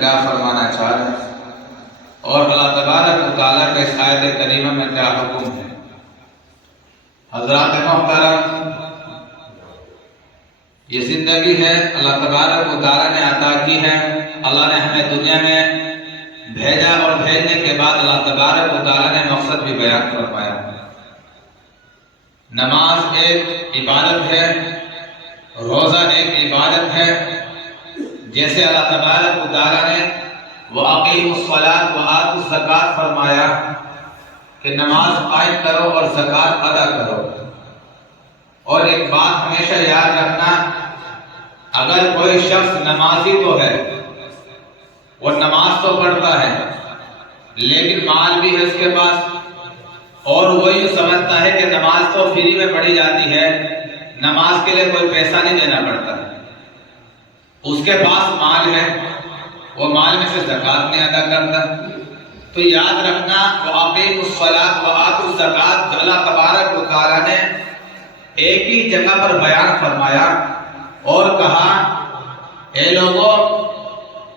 کیا فرمانا چاہ رہے ہیں اور اللہ تبارک و تعالیٰ کے اس آیت کریمہ میں کیا حکم ہے۔ حضرات محترم، یہ زندگی ہے اللہ تبارک و تعالیٰ نے عطا کی ہے۔ اللہ نے ہمیں دنیا میں بھیجا اور بھیجنے کے بعد اللہ تبارک و تعالیٰ نے مقصد بھی بیان فرمایا۔ نماز ایک عبادت ہے، روزہ ایک عبادت ہے۔ جیسے اللہ تبارک و تعالیٰ نے وَأَقِيمُوا الصَّلَاةَ وَآتُوا الزَّكَاةَ فرمایا کہ نماز قائم کرو اور زکوٰۃ ادا کرو۔ اور ایک بات ہمیشہ یاد رکھنا، اگر کوئی شخص نمازی تو ہے، وہ نماز تو پڑھتا ہے لیکن مال بھی ہے اس کے پاس، اور وہ یوں سمجھتا ہے کہ نماز تو فری میں پڑھی جاتی ہے، نماز کے لیے کوئی پیسہ نہیں دینا پڑتا، اس کے پاس مال ہے، وہ مال میں سے زکوٰۃ نہیں ادا کرتا۔ تو یاد رکھنا وَأَقِيمُوا الصَّلَاةَ وَآتُوا الزَّكَاةَ جو اللہ تبارک و تعالیٰ نے ایک ہی جگہ پر بیان فرمایا اور کہا اے لوگوں،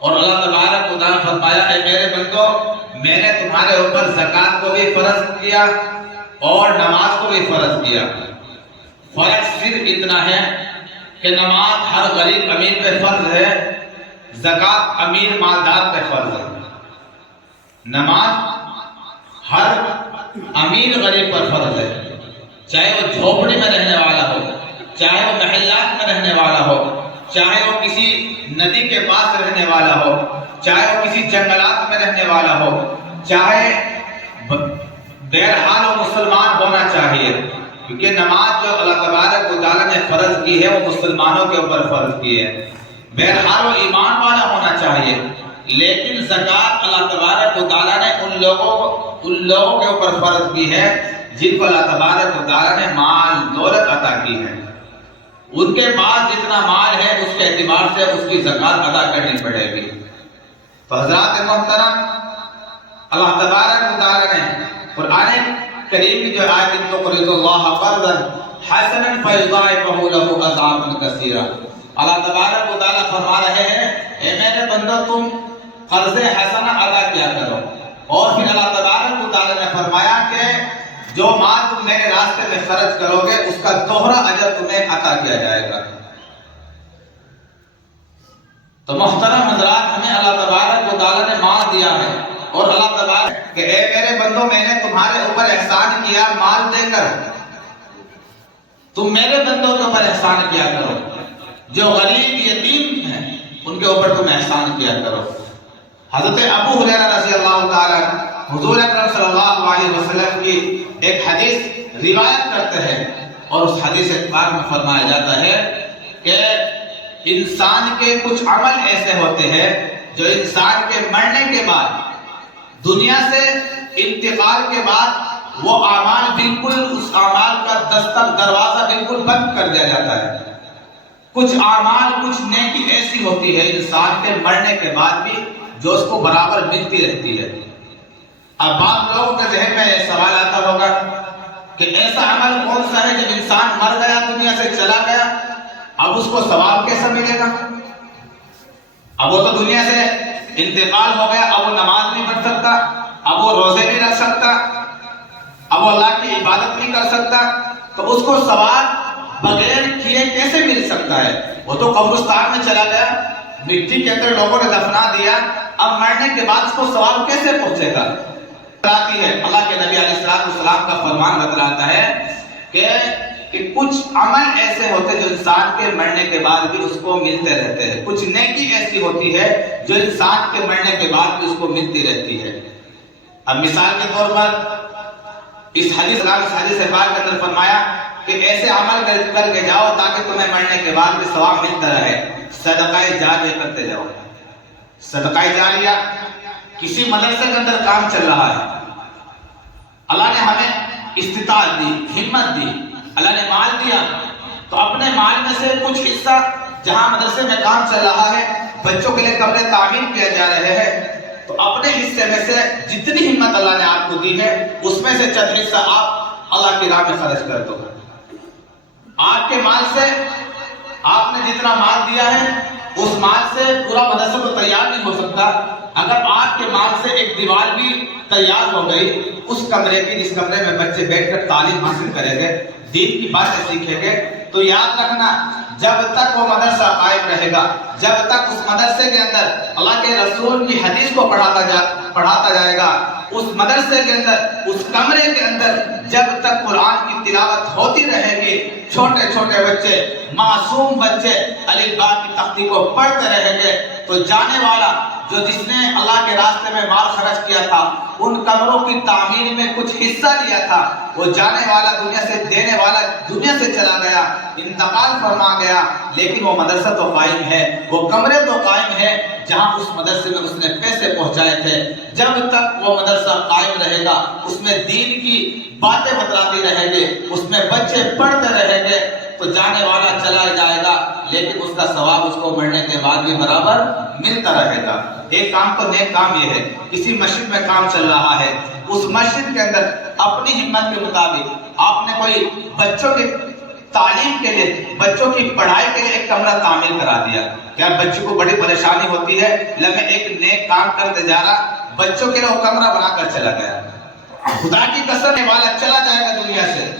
اور اللہ تبارک و تعالیٰ فرمایا اے میرے بندو، میں نے تمہارے اوپر زکوٰۃ کو بھی فرض کیا اور نماز کو بھی فرض کیا۔ فرق صرف اتنا ہے کہ نماز ہر غریب امیر پہ فرض ہے، زکوٰۃ امیر مالدار پہ فرض ہے۔ نماز ہر امیر غریب پر فرض ہے، چاہے وہ جھوپڑی میں رہنے والا ہو، چاہے وہ محلات میں رہنے والا ہو، چاہے وہ کسی ندی کے پاس رہنے والا ہو، چاہے وہ کسی جنگلات میں رہنے والا ہو، چاہے بہرحال وہ مسلمان ہونا چاہیے، کیونکہ نماز جو اللہ تبارک و تعالیٰ نے فرض کی ہے وہ مسلمانوں کے اوپر فرض کی ہے۔ بہرحال وہ ایمان والا ہونا چاہیے، لیکن زکوٰۃ اللہ تبارک و تعالیٰ نے ان لوگوں کے اوپر فرض کی ہے جن کو اللہ تبارک و تعالیٰ نے مال دولت عطا کی ہے۔ ان کے پاس جتنا مال ہے اس کے اعتبار سے اس کی زکوٰۃ ادا کرنی پڑے گی۔ تو حضرات محترم، اللہ تبارک و تعالیٰ نے قرآن کریم کی جو آیت ان تقرضوا اللہ قرضا حسنا فیضاعفہ لہ اضعافا کثیرا، اللہ تبارک و تعالیٰ فرما رہے ہیں اے میرے بندو تم قرض حسنہ ادا کیا کرو، اور پھر اللہ تبارک و تعالیٰ نے فرمایا کہ جو مال تم میرے راستے میں خرچ کرو گے اس کا دوہرا اجر تمہیں عطا کیا جائے گا۔ تو محترم حضرات، ہمیں اللہ تبارک و تعالیٰ نے مال دیا ہے اور اللہ تبارک کہ اے میرے بندو میں نے تمہارے اوپر احسان کیا مال دے کر، تم میرے بندوں کے اوپر احسان کیا کرو، جو غریب یتیم ہیں ان کے اوپر تم احسان کیا کرو۔ حضرت ابو ہریرہ رضی اللہ تعالیٰ حضور اکرم صلی اللہ علیہ وسلم کی ایک حدیث روایت کرتے ہیں، اور اس حدیث پاک میں فرمایا جاتا ہے کہ انسان کے کچھ عمل ایسے ہوتے ہیں جو انسان کے مرنے کے بعد، دنیا سے انتقال کے بعد وہ اعمال بالکل اس اعمال کا دروازہ بالکل بند کر دیا جاتا ہے۔ کچھ اعمال، کچھ نیکی ایسی ہوتی ہے انسان کے مرنے کے بعد بھی جو اس کو برابر ملتی رہتی ہے۔ اب بعض لوگوں کے ذہن میں یہ سوال آتا ہوگا کہ ایسا عمل کون سا ہے جب انسان مر گیا، دنیا سے چلا گیا، اب اس کو ثواب کیسے ملے گا؟ اب وہ تو دنیا سے انتقال ہو گیا، اب وہ نماز نہیں پڑھ سکتا، اب وہ روزے نہیں رکھ سکتا، اب وہ اللہ کی عبادت نہیں کر سکتا، تو اس کو ثواب بغیر کیے کیسے مل سکتا ہے؟ وہ تو قبرستان میں چلا گیا، مٹی کے اندر لوگوں نے دفنا دیا، اب مرنے کے بعد اس کو ثواب کیسے پہنچے گا؟ اللہ کے نبی علیہ السلام کا فرمان بتلاتا ہے کہ کچھ عمل ایسے ہوتے جو انسان کے مرنے کے بعد بھی اس کو ملتے رہتے ہیں، کچھ نیکی ایسی ہوتی ہے جو انسان کے مرنے کے بعد بھی اس کو ملتی رہتی ہے۔ اب مثال کے طور پر اس حدیث پاک کے اندر فرمایا کہ ایسے عمل کر کے جاؤ تاکہ تمہیں مرنے کے بعد بھی ثواب ملتا رہے، صدقہ جاریہ کرتے جاؤ۔ صدقہ جاریہ کسی مدرسے کے اندر کام چل رہا ہے، اللہ نے ہمیں استطاعت دی، ہمت دی، اللہ نے مال دیا، تو اپنے مال میں سے کچھ حصہ جہاں مدرسے میں کام چل رہا ہے، بچوں کے لیے کمرے تعمیر کیا جا رہے ہیں، تو اپنے حصے میں سے جتنی ہمت اللہ نے آپ کو دی ہے اس میں سے چند حصہ آپ اللہ کی راہ میں خرچ کر دو۔ آپ کے مال سے آپ نے جتنا مال دیا ہے اس مال سے پورا مدرسہ تو تیار نہیں ہو سکتا۔ ہوتا اگر آپ کے مال سے ایک دیوار بھی تیار ہو گئی اس کمرے کی جس کمرے میں بچے بیٹھ کر تعلیم حاصل کریں گے، دین کی باتیں سیکھیں گے، تو یاد رکھنا جب تک وہ مدرسہ قائم رہے گا، جب تک اس مدرسے کے اندر اللہ کے رسول کی حدیث کو پڑھاتا جائے گا، اس مدرسے کے اندر، اس کمرے کے اندر جب تک قرآن کی تلاوت ہوتی رہے گی، چھوٹے چھوٹے بچے، معصوم بچے الف با کی تختی کو پڑھتے رہیں گے، تو جانے والا جس نے اللہ کے راستے میں مال خرچ کیا تھا، ان کمروں کی تعمیر میں کچھ حصہ لیا تھا، وہ جانے والا دنیا سے دینے والا دنیا سے چلا گیا، انتقال فرما گیا، لیکن وہ مدرسہ تو قائم ہے، وہ کمرے تو قائم ہے جہاں اس مدرسے میں اس نے پیسے پہنچائے تھے۔ جب تک وہ مدرسہ قائم رہے گا، اس میں دین کی باتیں بتلاتی رہیں گے، اس میں بچے پڑھتے رہیں گے، تو جانے والا چلا جائے گا، لیکن اس کا ثواب اس کو مرنے کے بعد بھی برابر ملتا رہے گا۔ ایک کام تو نیک کام یہ ہے، کسی مسجد میں کام چل رہا ہے، اس مسجد کے اندر اپنی ہمت کے مطابق آپ نے کوئی بچوں کی تعلیم کے لیے، بچوں کی پڑھائی کے لیے ایک کمرہ تعمیر کرا دیا۔ کیا بچوں کو بڑی پریشانی ہوتی ہے؟ میں ایک نیک کام کرتے جا رہا، بچوں کے لیے وہ کمرہ بنا کر چلا گیا، خدا کی قسم والا چلا جائے گا دنیا سے،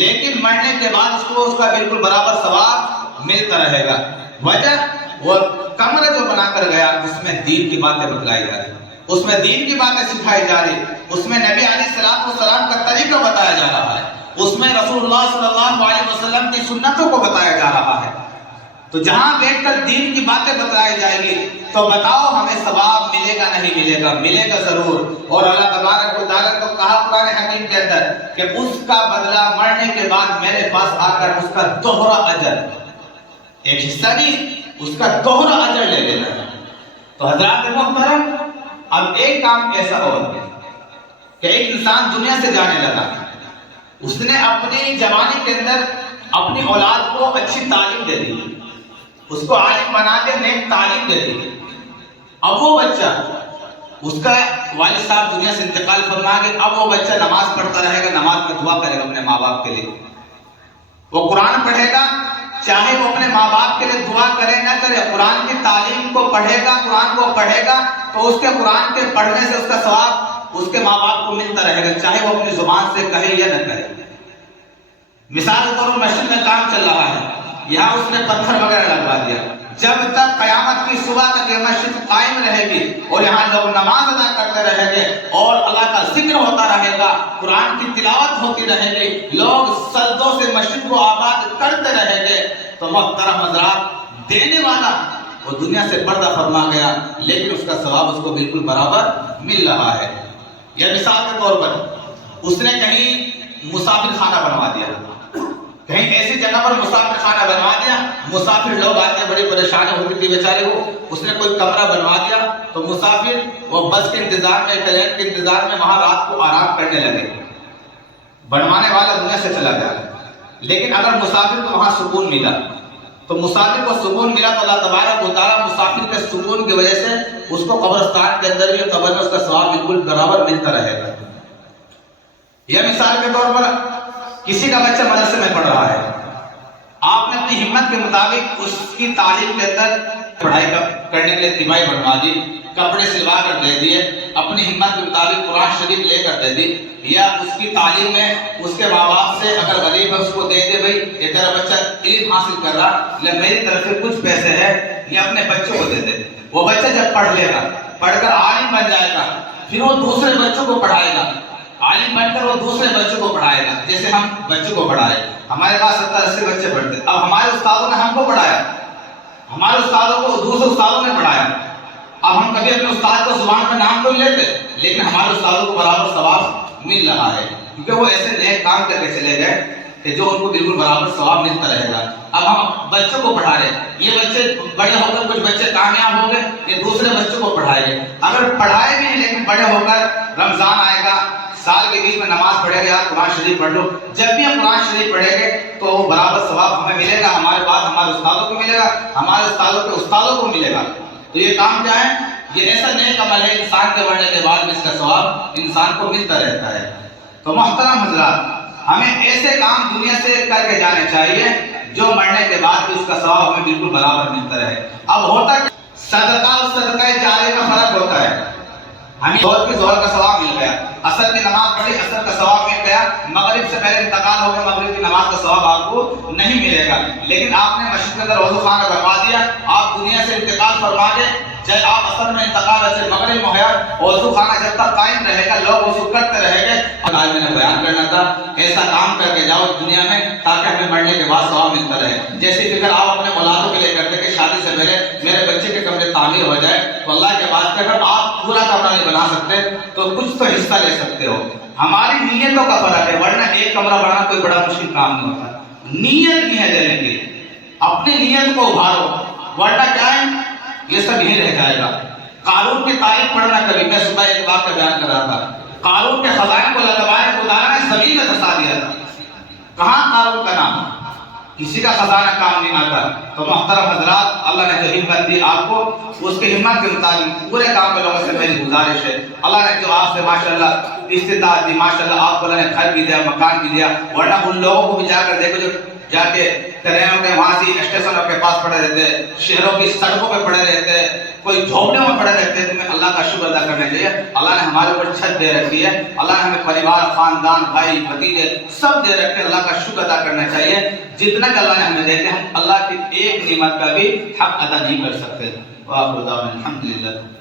لیکن مرنے کے بعد اس کو اس کا بالکل برابر ثواب ملتا رہے گا۔ وجہ وہ کمرہ جو بنا کر گیا اس میں دین کی باتیں بتلائی جا رہی، اس میں دین کی باتیں سکھائی جا رہی، اس میں نبی علیہ السلام کا طریقہ بتایا جا رہا ہے، اس میں رسول اللہ صلی اللہ علیہ وسلم کی سنتوں کو بتایا جا رہا ہے۔ تو جہاں بیٹھ کر دین کی باتیں بتائی جائے گی تو بتاؤ ہمیں ثواب ملے گا نہیں ملے گا؟ ملے گا ضرور۔ اور اللہ تبارک و تعالیٰ کو کہا قرآن حکیم کے اندر کہ اس کا بدلہ مرنے کے بعد میرے پاس آ کر اس کا دوہرا اجر، ایک حصہ نہیں، اس کا دوہرا اجر لے لینا ہے۔ تو حضرات محترم، اب ایک کام ایسا اور کہ ایک انسان دنیا سے جانے لگا، اس نے اپنی جوانی کے اندر اپنی اولاد کو اچھی تعلیم دے دی، اس کو عالم بنا کے نیک تعلیم دے دی۔ اب وہ بچہ، اس کا والد صاحب دنیا سے انتقال فرما کے، اب وہ بچہ نماز پڑھتا رہے گا، نماز میں دعا کرے گا اپنے ماں باپ کے لیے، وہ قرآن پڑھے گا، چاہے وہ اپنے ماں باپ کے لیے دعا کرے نہ کرے، قرآن کی تعلیم کو پڑھے گا، قرآن کو پڑھے گا، تو اس کے قرآن کے پڑھنے سے اس کا ثواب اس کے ماں باپ کو ملتا رہے گا، چاہے وہ اپنی زبان سے کہے یا نہ کہے۔ مثال کے طور پر مسجد میں کام چل رہا ہے، یہاں اس نے پتھر وغیرہ لگوا دیا، جب تک قیامت کی صبح تک یہ مسجد قائم رہے گی اور یہاں لوگ نماز ادا کرتے رہیں گے اور اللہ کا ذکر ہوتا رہے گا، قرآن کی تلاوت ہوتی رہے گی، لوگ سجدوں سے مسجد کو آباد کرتے رہیں گے، تو محترم حضرات، دینے والا وہ دنیا سے پردہ فرما گیا، لیکن اس کا ثواب اس کو بالکل برابر مل رہا ہے۔ یا مثال کے طور پر اس نے کہیں مسافر خانہ بنوا دیا، کہیں ایسی جگہ پر مسافر خانہ بنوا دیا، مسافر لوگ آتے ہیں، بڑی پریشانی ہوتی تھی بیچارے کو، اس نے کوئی کمرہ بنوا دیا، تو مسافر وہ بس کے انتظار میں، ٹرین کے انتظار میں وہاں رات کو آرام کرنے لگے۔ بنوانے والا دنیا سے چلا گیا، لیکن اگر مسافر کو وہاں سکون ملا، تو مسافر کو سکون ملا تو اللہ تبارک و تعالیٰ مسافر کے سکون کی وجہ سے اس کو قبرستان کے اندر بھی، قبر میں اس کا ثواب بالکل برابر ملتا رہے گا۔ یا مثال کے طور پر کسی کا بچہ مدرسے میں پڑھ رہا ہے، آپ نے اپنی ہمت کے مطابق اس کی تعلیم کے اندر پڑھائی کرنے کے لیے تیمائی بنوا دی، کپڑے سلوا کر دے دیے، اپنی ہمت کے مطابق قرآن شریف لے کر دے دی، یا اس کی تعلیم میں اس کے ماں باپ سے اگر غریب ہے اس کو دے دے، بھائی یہ تیرا بچہ علم حاصل کر رہا، میری طرف سے کچھ پیسے ہیں، یا اپنے بچوں کو دے دے۔ وہ بچہ جب پڑھ لے گا، پڑھ کر عالم بن جائے گا، پھر وہ دوسرے بچوں کو پڑھائے گا، عالم بن کر وہ دوسرے بچوں کو پڑھائے گا۔ جیسے ہم بچوں کو پڑھائے، ہمارے پاس 70-80 بچے پڑھتے، اب ہمارے استادوں نے ہم کو پڑھایا، ہمارے استادوں کو دوسرے استادوں نے پڑھایا، اب ہم کبھی اپنے استاد کو زبان پہ نام تو لیتے، لیکن ہمارے استادوں کو برابر ثواب مل رہا ہے، کیونکہ وہ ایسے نیک کام کر کے چلے گئے کہ جو ان کو بالکل برابر ثواب ملتا رہے گا۔ اب ہم بچوں کو پڑھا رہے ہیں، یہ بچے بڑے ہو کر کچھ بچے کامیاب ہو گئے، یہ دوسرے بچوں کو پڑھائے گے، اگر پڑھائے بھی نہیں لیکن بڑے ہو کر رمضان آئے گا، سال کے بیچ میں نماز پڑھے گے، آپ قرآن شریف پڑھ لو، جب بھی ہم قرآن شریف پڑھیں گے تو وہ برابر ثواب ہمیں ملے گا، ہمارے بعد ہمارے استادوں کو ملے گا، ہمارے استادوں کے استادوں کو ملے گا۔ تو یہ کام کیا ہے؟ یہ ایسا نیک عمل ہے، انسان کے مرنے کے بعد اس کا ثواب انسان کو ملتا رہتا ہے۔ تو محترم حضرات، ہمیں ایسے کام دنیا سے کر کے جانے چاہیے جو مرنے کے بعد بھی اس کا ثواب ہمیں بالکل برابر ملتا رہے۔ اب ہوتا صدقہ اور صدقہ جاریہ کا ہمیں ظہر کا ثواب مل گیا، عصر کی نماز پڑھی عصر کا ثواب مل گیا، مغرب سے پہلے انتقال ہو گیا مغرب کی نماز کا ثواب آپ کو نہیں ملے گا۔ لیکن آپ نے مسجد کے اندر وضو خانہ بنوا دیا، آپ دنیا سے انتقال فرما گئے، جب آپ عصر میں انتقال سے مغرب میں ہے، وضو خانہ جب تک قائم رہے گا لوگ وضو کرتے رہے گے۔ آج میں نے بیان کرنا تھا ایسا کام کر کے جاؤ دنیا میں تاکہ ہمیں مرنے کے بعد ثواب ملتا رہے۔ جیسی فکر آپ اپنے اولادوں کے لیے کرتے کہ شادی سے پہلے میرے بچے کے کمرے تعمیر ہو جائے، تو اللہ کے واسطے اگر آپ پورا کمرہ نہیں بنا سکتے تو کچھ تو حصہ لے سکتے ہو۔ ہماری نیتوں کا فرق ہے، ورنہ ایک کمرہ بنانا کوئی بڑا مشکل کام نہیں ہوتا۔ نیت نہیں ہے دینے کی، اپنی نیت کو ابھارو، ورنہ کیا ہے یہ سب یہیں رہ جائے گا۔ قارون کی تاریخ پڑھنا کبھی، میں صبح ایک بات کا بیان کر رہا تھا، قارون کے خزانے کو اللہ تبارک و تعالیٰ نے زمین میں دھسا دیا تھا۔ کہاں قارون کا نام؟ کسی کا خزانہ کام نہیں آتا۔ تو محترم حضرات، اللہ نے جو ہمت دی آپ کو، اس کی ہمت کے مطابق پورے کام کے لوگوں سے میری گزارش ہے، اللہ نے جو آپ سے ماشاءاللہ استطاعت دی، ماشاءاللہ آپ کو اللہ نے گھر بھی دیا، مکان بھی دیا، ورنہ ان لوگوں کو بھی جا کر دیکھو جو جا کے ٹرینوں کے وہاں سے اسٹیشنوں کے پاس پڑے رہتے، شہروں کی سڑکوں پہ پڑے رہتے، کوئی جھونپڑیوں میں پڑے رہتے، تمہیں اللہ کا شکر ادا کرنا چاہیے۔ اللہ نے ہمارے اوپر چھت دے رکھی ہے، اللہ نے ہمیں پریوار، خاندان، بھائی بھتیجے سب دے رکھے، اللہ کا شکر ادا کرنا چاہیے۔ جتنا کہ اللہ نے ہمیں دے دیا، ہم اللہ کی ایک نعمت کا بھی حق ادا نہیں کر سکتے۔ وآخر دعوانا الحمدللہ۔